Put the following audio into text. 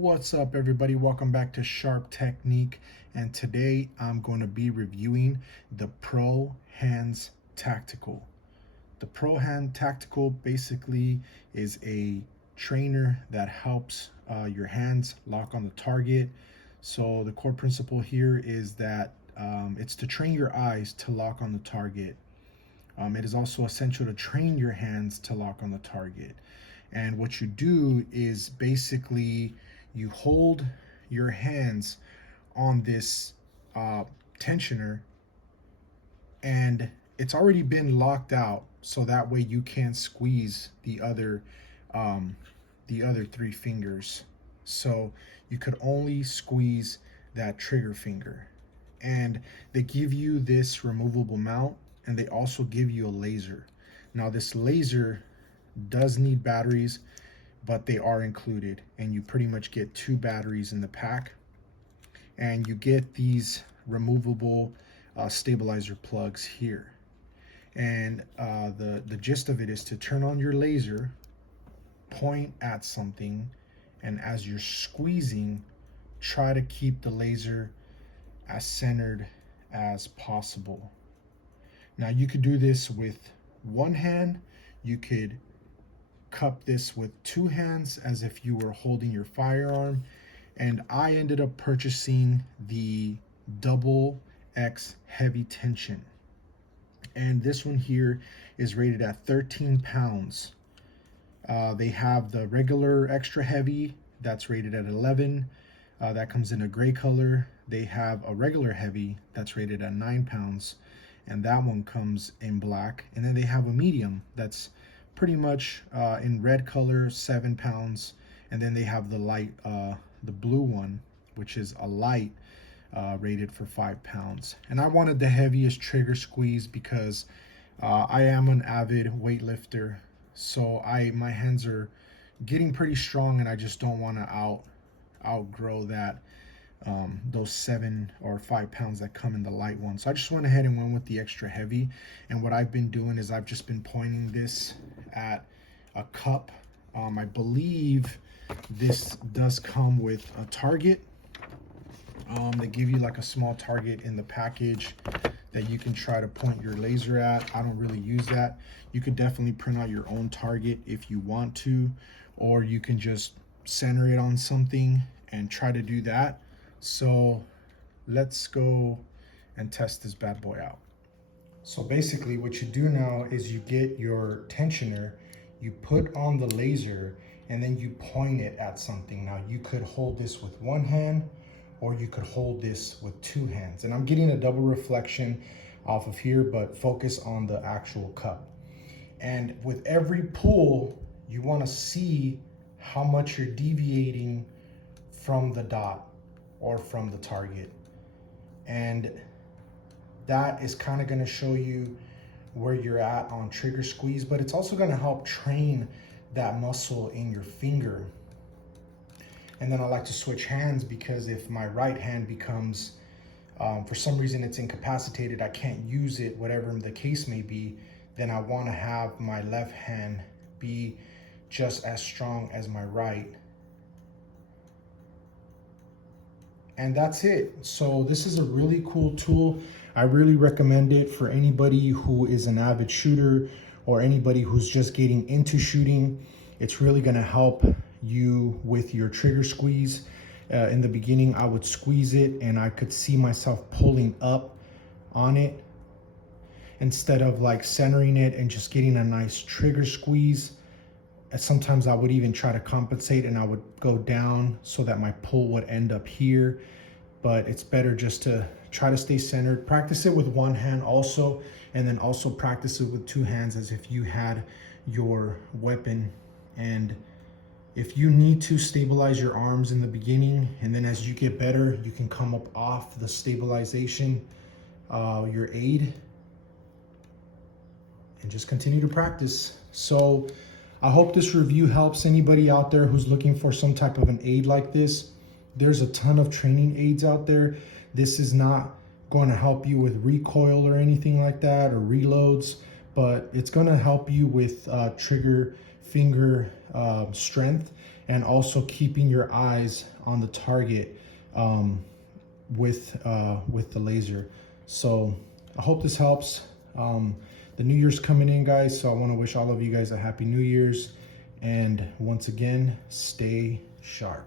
What's up, everybody? Welcome back to Sharp Technique, and today I'm going to be reviewing the Pro Hands Tactical. The Pro Hand Tactical basically is a trainer that helps your hands lock on the target. So the core principle here is that it's to train your eyes to lock on the target. It is also essential to train your hands to lock on the target. And what you do is basically you hold your hands on this tensioner, and it's already been locked out, so that way you can't squeeze the other three fingers. So you could only squeeze that trigger finger. And they give you this removable mount, and they also give you a laser. Now this laser does need batteries, but they are included, and you pretty much get 2 batteries in the pack, and you get these removable stabilizer plugs here. And the gist of it is to turn on your laser, point at something, and as you're squeezing, try to keep the laser as centered as possible. Now you could do this with one hand, you could cup this with 2 hands as if you were holding your firearm, and I ended up purchasing the double X heavy tension, and this one here is rated at 13 pounds. They have the regular extra heavy that's rated at 11. That comes in a gray color. They have a regular heavy that's rated at 9 pounds, and that one comes in black. And then they have a medium that's pretty much in red color, 7 pounds. And then they have the light, the blue one, which is a light, rated for 5 pounds. And I wanted the heaviest trigger squeeze because I am an avid weightlifter. So my hands are getting pretty strong, and I just don't want to outgrow that those 7 or 5 pounds that come in the light one. So I just went ahead and went with the extra heavy. And what I've been doing is I've just been pointing this at a cup. I believe this does come with a target. They give you like a small target in the package that you can try to point your laser at. I don't really use that. You could definitely print out your own target if you want to, or you can just center it on something and try to do that. So let's go and test this bad boy out. So basically what you do now is you get your tensioner, you put on the laser, and then you point it at something. Now you could hold this with one hand, or you could hold this with 2 hands. And I'm getting a double reflection off of here, but focus on the actual cup. And with every pull, you want to see how much you're deviating from the dot or from the target. And that is kind of going to show you where you're at on trigger squeeze, but it's also going to help train that muscle in your finger. And then I like to switch hands, because if my right hand becomes, for some reason it's incapacitated, I can't use it, whatever the case may be, then I want to have my left hand be just as strong as my right. And that's it. So this is a really cool tool. I really recommend it for anybody who is an avid shooter or anybody who's just getting into shooting. It's really going to help you with your trigger squeeze. In the beginning, I would squeeze it and I could see myself pulling up on it instead of like centering it and just getting a nice trigger squeeze. And sometimes I would even try to compensate, and I would go down so that my pull would end up here. But it's better just to try to stay centered. Practice it with one hand also, and then also practice it with 2 hands as if you had your weapon. And if you need to stabilize your arms in the beginning, and then as you get better, you can come up off the stabilization, your aid, and just continue to practice. So I hope this review helps anybody out there who's looking for some type of an aid like this. There's a ton of training aids out there. This is not going to help you with recoil or anything like that, or reloads, but it's going to help you with trigger finger strength, and also keeping your eyes on the target with the laser. So I hope this helps. The New Year's coming in, guys, so I want to wish all of you guys a happy New Year's, and once again, stay sharp.